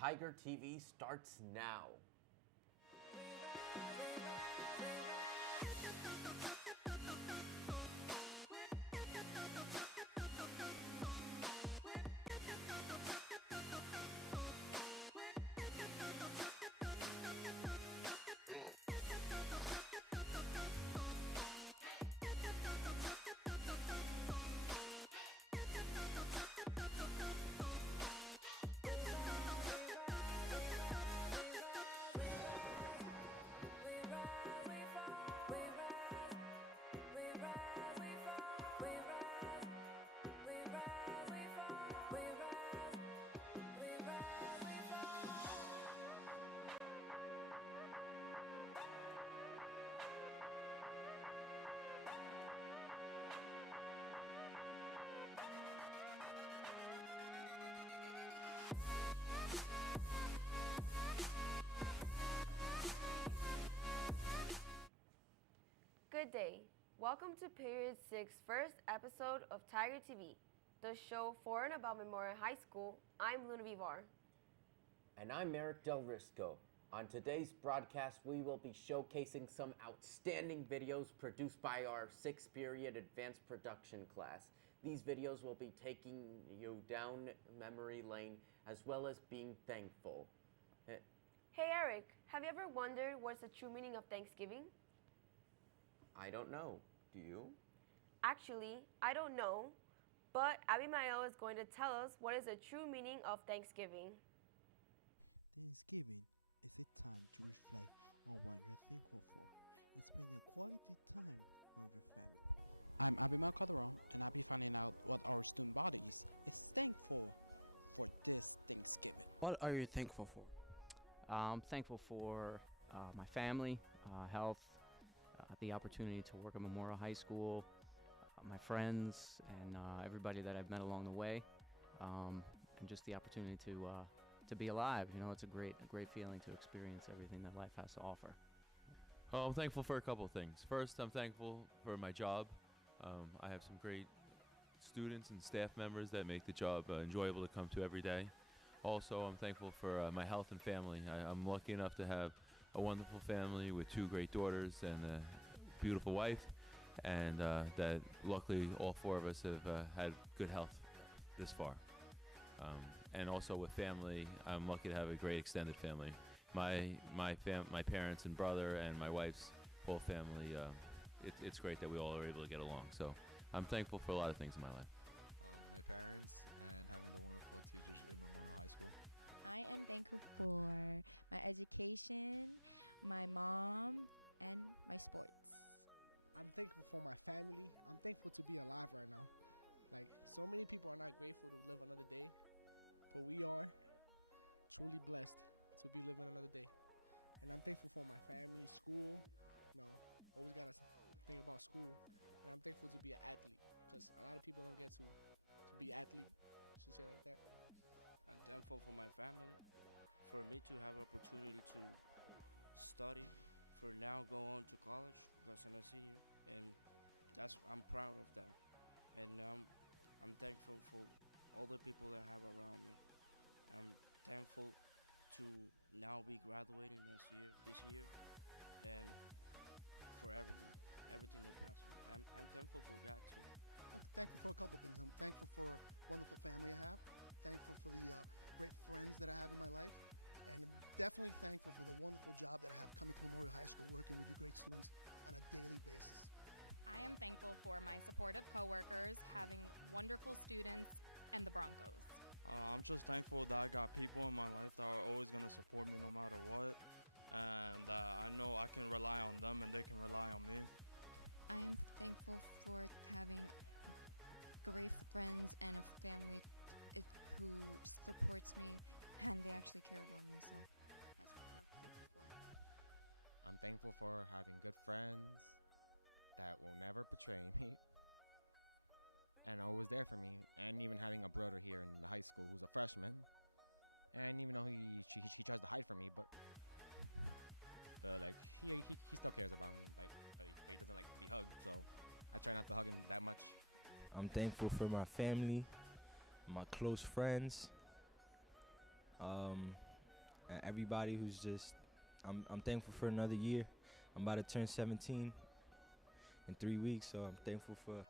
Tiger TV starts now. Good day. Welcome to Period 6's first episode of Tiger TV, the show for and about Memorial High School. I'm Luna Vivar. And I'm Eric Del Risco. On today's broadcast, we will be showcasing some outstanding videos produced by our 6th period advanced production class. These videos will be taking you down memory lane as well as being thankful. Hey Eric, have you ever wondered what's the true meaning of Thanksgiving? I don't know. Do you? Actually, I don't know, but Abimael is going to tell us what is the true meaning of Thanksgiving. What are you thankful for? I'm thankful for my family, health, the opportunity to work at Memorial High School, my friends, and everybody that I've met along the way, and just the opportunity to be alive. You know, it's a great feeling to experience everything that life has to offer. Oh, I'm thankful for a couple of things. First, I'm thankful for my job. I have some great students and staff members that make the job enjoyable to come to every day. Also, I'm thankful for my health and family. I'm lucky enough to have a wonderful family with 2 great daughters and a beautiful wife, and that luckily all 4 of us have had good health this far. And also with family, I'm lucky to have a great extended family. My parents and brother and my wife's whole family, it's great that we all are able to get along. So I'm thankful for a lot of things in my life. I'm thankful for my family, my close friends, and everybody who's just, I'm thankful for another year. I'm about to turn 17 in 3 weeks, so I'm thankful for.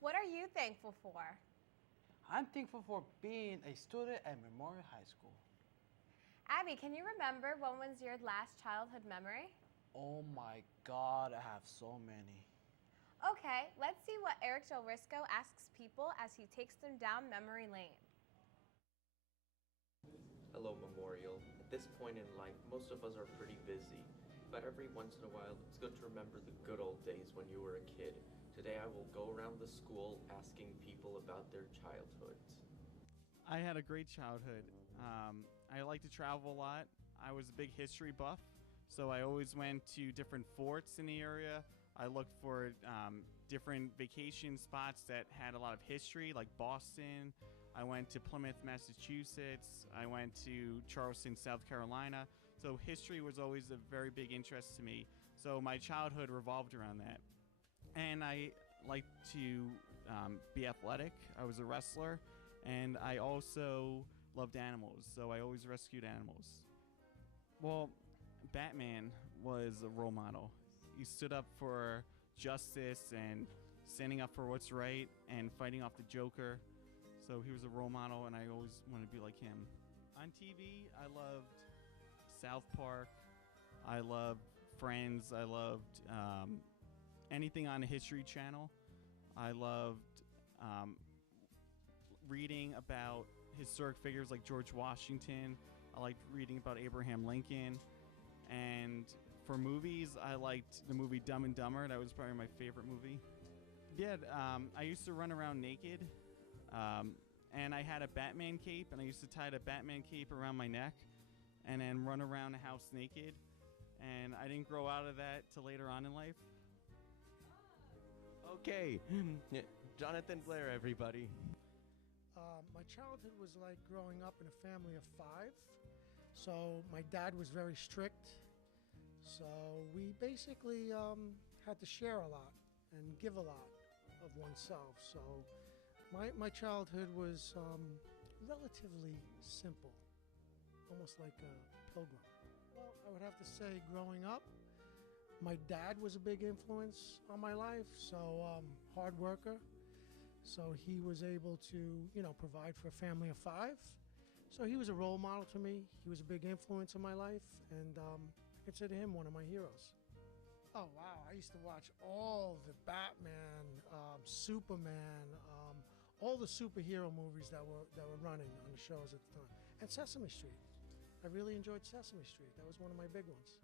What are you thankful for? I'm thankful for being a student at Memorial High School. Abby, can you remember when was your last childhood memory? Oh my God, I have so many. Okay, let's see what Eric Del Risco asks people as he takes them down memory lane. Hello, Memorial. At this point in life, most of us are pretty busy, but every once in a while, it's good to remember the good old days when you were a kid. Today, I will go around the school asking people about their childhoods. I had a great childhood. I like to travel a lot. I was a big history buff, so I always went to different forts in the area. I looked for different vacation spots that had a lot of history, like Boston. I went to Plymouth, Massachusetts. I went to Charleston, South Carolina. So history was always a very big interest to me. So my childhood revolved around that. And I liked to be athletic. I was a wrestler. And I also loved animals, so I always rescued animals. Well, Batman was a role model. He stood up for justice and standing up for what's right and fighting off the Joker. So he was a role model, and I always wanted to be like him. On TV, I loved South Park. I loved Friends. I loved anything on the History Channel. I loved reading about historic figures like George Washington. I liked reading about Abraham Lincoln. And for movies, I liked the movie Dumb and Dumber. That was probably my favorite movie. Yeah, I used to run around naked. And I had a Batman cape, and I used to tie the Batman cape around my neck and then run around the house naked. And I didn't grow out of that till later on in life. Okay, Jonathan Blair, everybody. My childhood was like growing up in a family of 5. So my dad was very strict. So we basically had to share a lot and give a lot of oneself. So my childhood was relatively simple, almost like a pilgrim. Well, I would have to say growing up, my dad was a big influence on my life. So hard worker. So he was able to, provide for a family of 5. So he was a role model to me. He was a big influence in my life, and I consider him one of my heroes. Oh, wow. I used to watch all the Batman, Superman, all the superhero movies that were running on the shows at the time. And Sesame Street. I really enjoyed Sesame Street. That was one of my big ones.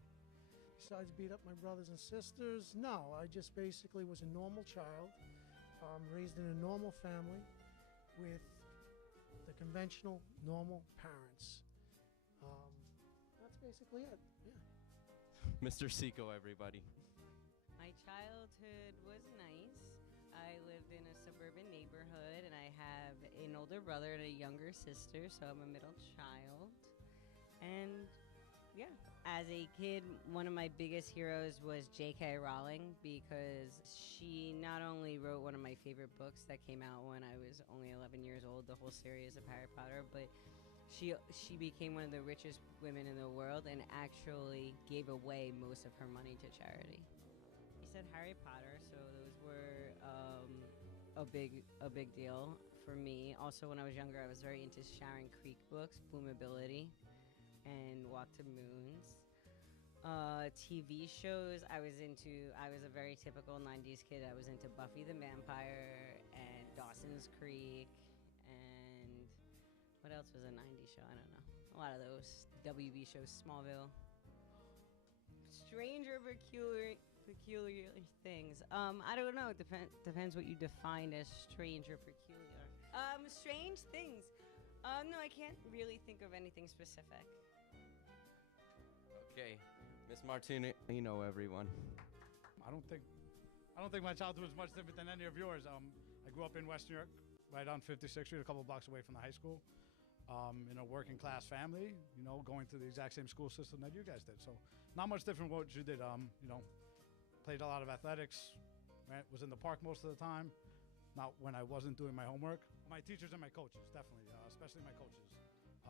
Besides beat up my brothers and sisters, no, I just basically was a normal child. Raised in a normal family with the conventional, normal parents. That's basically it, yeah. Mr. Seco, everybody. My childhood was nice. I lived in a suburban neighborhood, and I have an older brother and a younger sister, so I'm a middle child. And yeah, as a kid, one of my biggest heroes was J.K. Rowling, because she not only wrote one of my favorite books that came out when I was only 11 years old, the whole series of Harry Potter, but she became one of the richest women in the world and actually gave away most of her money to charity. You said Harry Potter, so those were a big deal for me. Also, when I was younger, I was very into Sharon Creek books, Bloomability, and Walk to Moons. TV shows, I was a very typical 90s kid. I was into Buffy the Vampire and Dawson's Creek, and what else was a 90s show? I don't know. A lot of those WB shows, Smallville. Strange or peculiar things. I don't know. It depends what you define as strange or peculiar. Strange things. No, I can't really think of anything specific. Okay, Miss Martinez, everyone. I don't think my childhood was much different than any of yours. I grew up in West New York, right on 56th Street, a couple of blocks away from the high school. In a working class family, going through the exact same school system that you guys did. So not much different what you did. Played a lot of athletics, was in the park most of the time, not when I wasn't doing my homework. My teachers and my coaches, definitely, especially my coaches.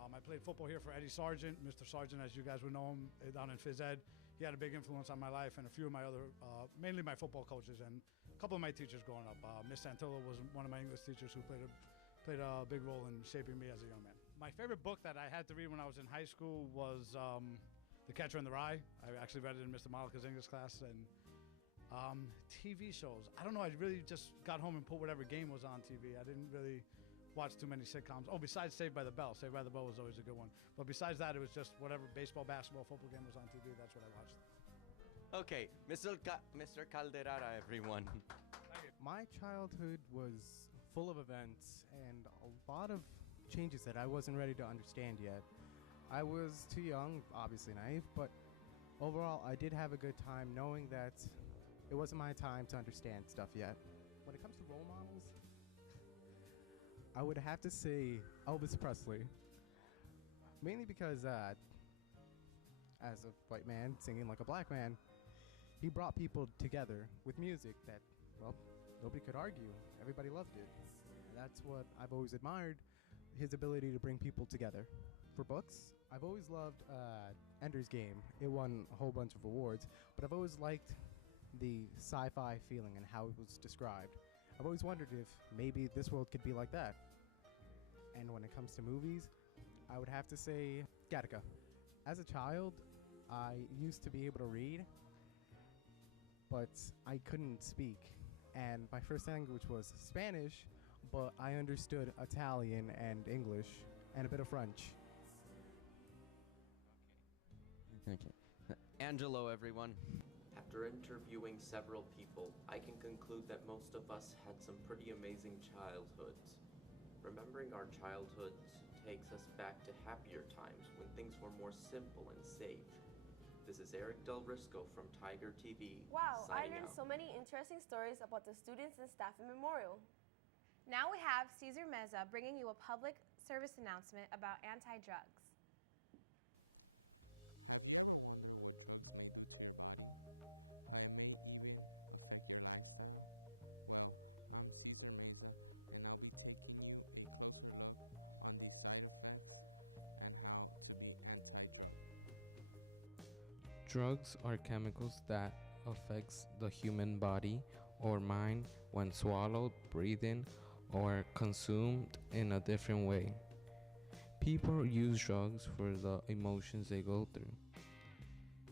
I played football here for Eddie Sargent. Mr. Sargent, as you guys would know him, down in phys ed. He had a big influence on my life and a few of my other, mainly my football coaches and a couple of my teachers growing up. Miss Santillo was one of my English teachers who played a big role in shaping me as a young man. My favorite book that I had to read when I was in high school was The Catcher in the Rye. I actually read it in Mr. Malika's English class. And TV shows. I don't know, I really just got home and put whatever game was on TV. I didn't really watch too many sitcoms. Oh, besides Saved by the Bell. Saved by the Bell was always a good one. But besides that, it was just whatever baseball, basketball, football game was on TV. That's what I watched. Okay, Mr. Calderara, everyone. My childhood was full of events and a lot of changes that I wasn't ready to understand yet. I was too young, obviously naive, but overall I did have a good time knowing that it wasn't my time to understand stuff yet. When it comes to role models, I would have to say Elvis Presley. Mainly because as a white man singing like a black man, he brought people together with music that, well, nobody could argue. Everybody loved it. And that's what I've always admired, his ability to bring people together. For books, I've always loved Ender's Game. It won a whole bunch of awards, but I've always liked the sci-fi feeling and how it was described. I've always wondered if maybe this world could be like that. And when it comes to movies, I would have to say Gattaca. As a child, I used to be able to read, but I couldn't speak. And my first language was Spanish, but I understood Italian and English and a bit of French. Okay. Angelo, everyone. After interviewing several people, I can conclude that most of us had some pretty amazing childhoods. Remembering our childhoods takes us back to happier times when things were more simple and safe. This is Eric Del Risco from Tiger TV. Wow, I signing learned out. so many interesting stories about the students and staff in Memorial. Now we have Cesar Meza bringing you a public service announcement about anti-drugs. Drugs are chemicals that affects the human body or mind when swallowed, breathed in, or consumed in a different way. People use drugs for the emotions they go through.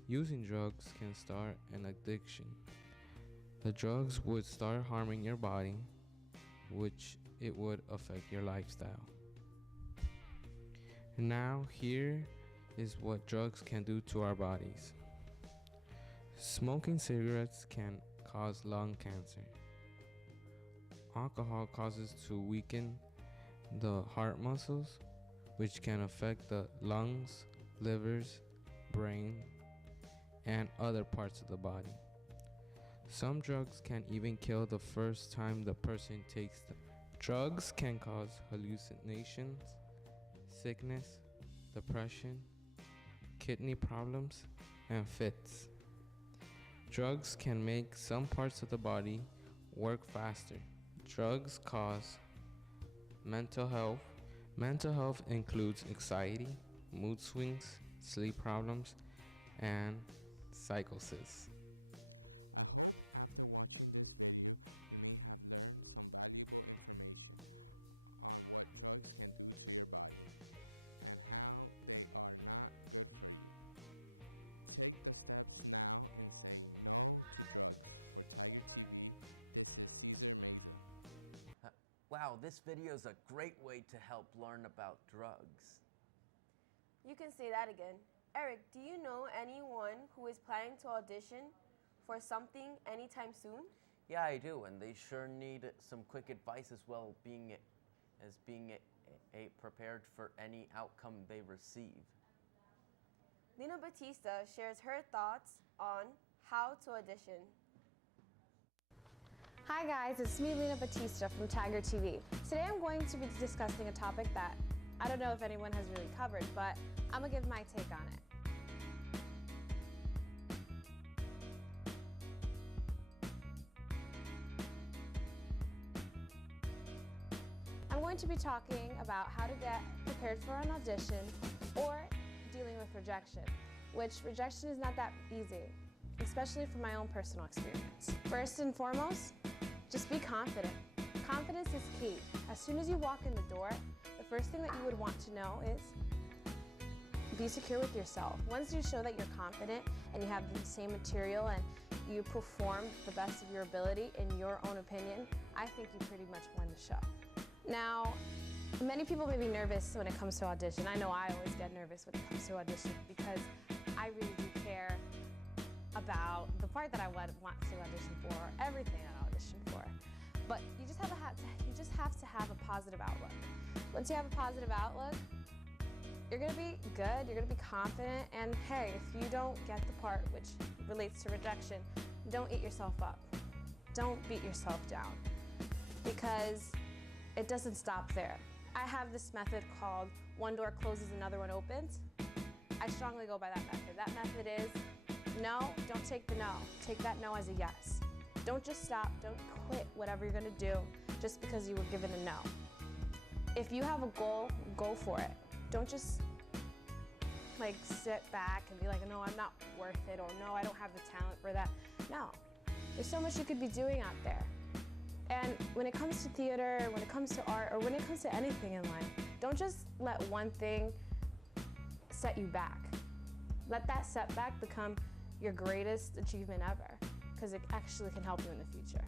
Using drugs can start an addiction. The drugs would start harming your body, which it would affect your lifestyle. Now here is what drugs can do to our bodies. Smoking cigarettes can cause lung cancer. Alcohol causes to weaken the heart muscles, which can affect the lungs, livers, brain, and other parts of the body. Some drugs can even kill the first time the person takes them. Drugs can cause hallucinations, sickness, depression, kidney problems, and fits. Drugs can make some parts of the body work faster. Drugs cause mental health. Mental health includes anxiety, mood swings, sleep problems, and psychosis. Wow, this video is a great way to help learn about drugs. You can say that again. Eric, do you know anyone who is planning to audition for something anytime soon? Yeah, I do, and they sure need some quick advice as well as being prepared for any outcome they receive. Lina Batista shares her thoughts on how to audition. Hi guys, it's me, Lina Batista from Tiger TV. Today I'm going to be discussing a topic that I don't know if anyone has really covered, but I'm gonna give my take on it. I'm going to be talking about how to get prepared for an audition or dealing with rejection, which rejection is not that easy, especially from my own personal experience. First and foremost, just be confident. Confidence is key. As soon as you walk in the door, the first thing that you would want to know is be secure with yourself. Once you show that you're confident and you have the same material and you perform the best of your ability in your own opinion, I think you pretty much won the show. Now, many people may be nervous when it comes to audition. I know I always get nervous when it comes to audition because I really do care about the part that I want to audition for, everything that I audition for. But you just have to have a positive outlook. Once you have a positive outlook, you're gonna be good, you're gonna be confident, and hey, if you don't get the part which relates to rejection, don't eat yourself up. Don't beat yourself down, because it doesn't stop there. I have this method called one door closes, another one opens. I strongly go by that method. That method is no, don't take the no. Take that no as a yes. Don't just stop, don't quit whatever you're gonna do just because you were given a no. If you have a goal, go for it. Don't just like sit back and be like, no, I'm not worth it, or no, I don't have the talent for that. No, there's so much you could be doing out there. And when it comes to theater, when it comes to art, or when it comes to anything in life, don't just let one thing set you back. Let that setback become your greatest achievement ever, because it actually can help you in the future.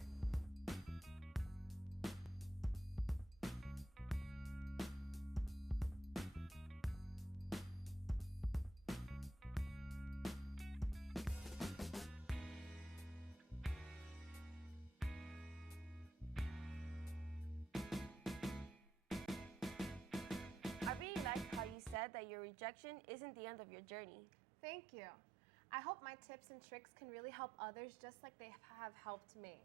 That your rejection isn't the end of your journey. Thank you. I hope my tips and tricks can really help others just like they have helped me.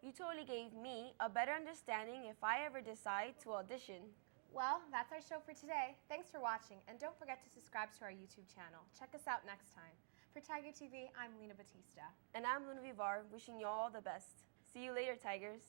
You totally gave me a better understanding if I ever decide to audition. Well, that's our show for today. Thanks for watching, and don't forget to subscribe to our YouTube channel. Check us out next time. For Tiger TV, I'm Lena Batista. And I'm Luna Vivar, wishing you all the best. See you later, Tigers.